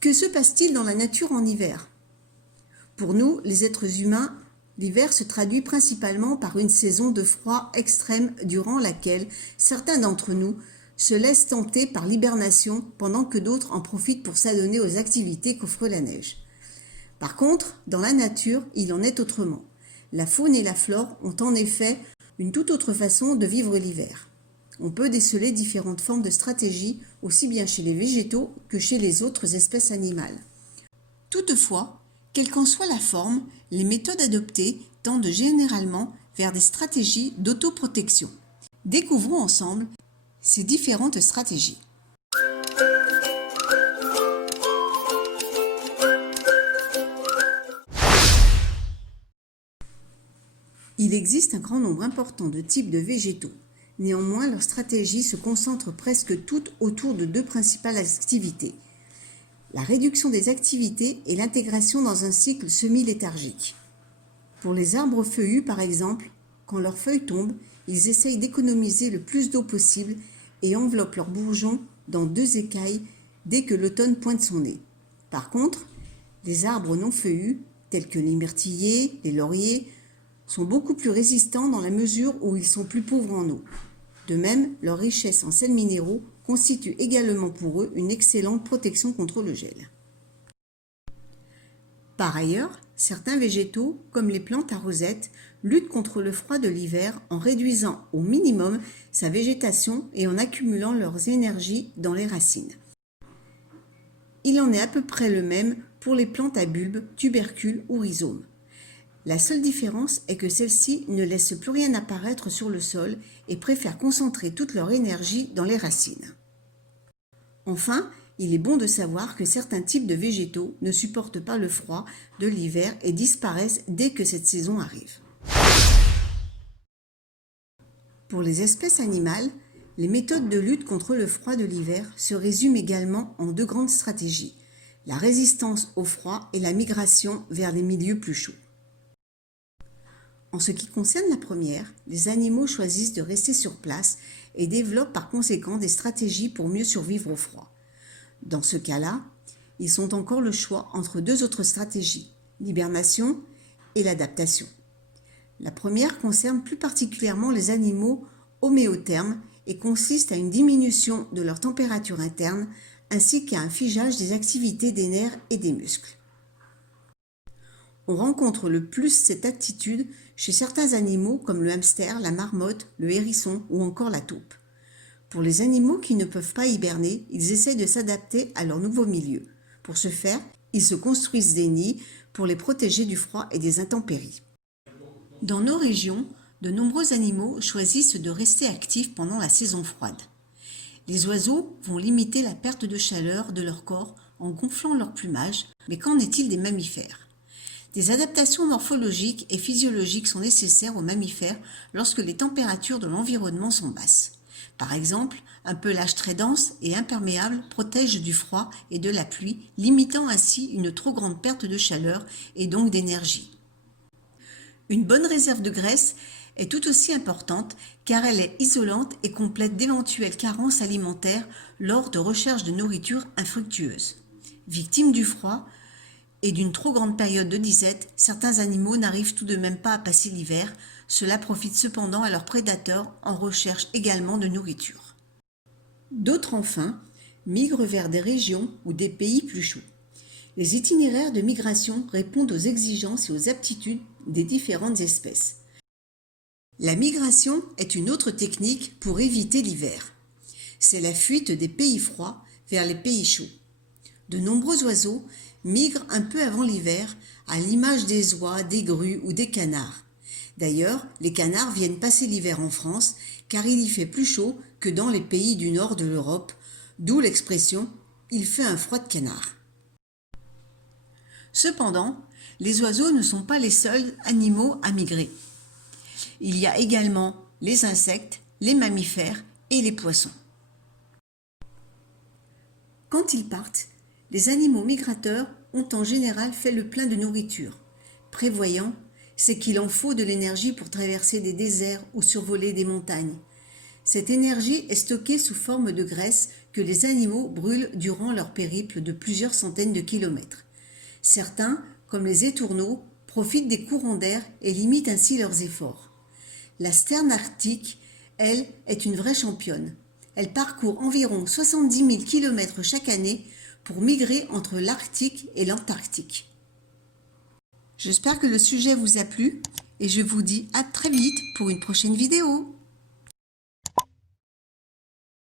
Que se passe-t-il dans la nature en hiver? Pour nous, les êtres humains, l'hiver se traduit principalement par une saison de froid extrême durant laquelle certains d'entre nous se laissent tenter par l'hibernation pendant que d'autres en profitent pour s'adonner aux activités qu'offre la neige. Par contre, dans la nature, il en est autrement. La faune et la flore ont en effet une toute autre façon de vivre l'hiver. On peut déceler différentes formes de stratégies, aussi bien chez les végétaux que chez les autres espèces animales. Toutefois, quelle qu'en soit la forme, les méthodes adoptées tendent généralement vers des stratégies d'autoprotection. Découvrons ensemble ces différentes stratégies. Il existe un grand nombre important de types de végétaux. Néanmoins, leurs stratégies se concentrent presque toutes autour de deux principales activités: la réduction des activités et l'intégration dans un cycle semi-léthargique. Pour les arbres feuillus, par exemple, quand leurs feuilles tombent, ils essayent d'économiser le plus d'eau possible et enveloppent leurs bourgeons dans 2 écailles dès que l'automne pointe son nez. Par contre, les arbres non feuillus, tels que les myrtillers, les lauriers, sont beaucoup plus résistants dans la mesure où ils sont plus pauvres en eau. De même, leur richesse en sels minéraux constitue également pour eux une excellente protection contre le gel. Par ailleurs, certains végétaux, comme les plantes à rosette, luttent contre le froid de l'hiver en réduisant au minimum sa végétation et en accumulant leurs énergies dans les racines. Il en est à peu près le même pour les plantes à bulbes, tubercules ou rhizomes. La seule différence est que celles-ci ne laissent plus rien apparaître sur le sol et préfèrent concentrer toute leur énergie dans les racines. Enfin, il est bon de savoir que certains types de végétaux ne supportent pas le froid de l'hiver et disparaissent dès que cette saison arrive. Pour les espèces animales, les méthodes de lutte contre le froid de l'hiver se résument également en 2 grandes stratégies: la résistance au froid et la migration vers les milieux plus chauds. En ce qui concerne la première, les animaux choisissent de rester sur place et développent par conséquent des stratégies pour mieux survivre au froid. Dans ce cas-là, ils ont encore le choix entre 2 autres stratégies: l'hibernation et l'adaptation. La première concerne plus particulièrement les animaux homéothermes et consiste à une diminution de leur température interne ainsi qu'à un figeage des activités des nerfs et des muscles. On rencontre le plus cette attitude chez certains animaux comme le hamster, la marmotte, le hérisson ou encore la taupe. Pour les animaux qui ne peuvent pas hiberner, ils essaient de s'adapter à leur nouveau milieu. Pour ce faire, ils se construisent des nids pour les protéger du froid et des intempéries. Dans nos régions, de nombreux animaux choisissent de rester actifs pendant la saison froide. Les oiseaux vont limiter la perte de chaleur de leur corps en gonflant leur plumage, mais qu'en est-il des mammifères ? Des adaptations morphologiques et physiologiques sont nécessaires aux mammifères lorsque les températures de l'environnement sont basses. Par exemple, un pelage très dense et imperméable protège du froid et de la pluie, limitant ainsi une trop grande perte de chaleur et donc d'énergie. Une bonne réserve de graisse est tout aussi importante car elle est isolante et complète d'éventuelles carences alimentaires lors de recherches de nourriture infructueuses. Victimes du froid et d'une trop grande période de disette, certains animaux n'arrivent tout de même pas à passer l'hiver. Cela profite cependant à leurs prédateurs en recherche également de nourriture. D'autres enfin migrent vers des régions ou des pays plus chauds. Les itinéraires de migration répondent aux exigences et aux aptitudes des différentes espèces. La migration est une autre technique pour éviter l'hiver. C'est la fuite des pays froids vers les pays chauds. De nombreux oiseaux migrent un peu avant l'hiver, à l'image des oies, des grues ou des canards. D'ailleurs, les canards viennent passer l'hiver en France car il y fait plus chaud que dans les pays du nord de l'Europe, d'où l'expression « il fait un froid de canard ». Cependant, les oiseaux ne sont pas les seuls animaux à migrer. Il y a également les insectes, les mammifères et les poissons. Quand ils partent, les animaux migrateurs ont en général fait le plein de nourriture. Prévoyant, c'est qu'il en faut de l'énergie pour traverser des déserts ou survoler des montagnes. Cette énergie est stockée sous forme de graisse que les animaux brûlent durant leur périple de plusieurs centaines de kilomètres. Certains, comme les étourneaux, profitent des courants d'air et limitent ainsi leurs efforts. La sterne arctique, elle, est une vraie championne. Elle parcourt environ 70 000 km chaque année pour migrer entre l'Arctique et l'Antarctique. J'espère que le sujet vous a plu et je vous dis à très vite pour une prochaine vidéo.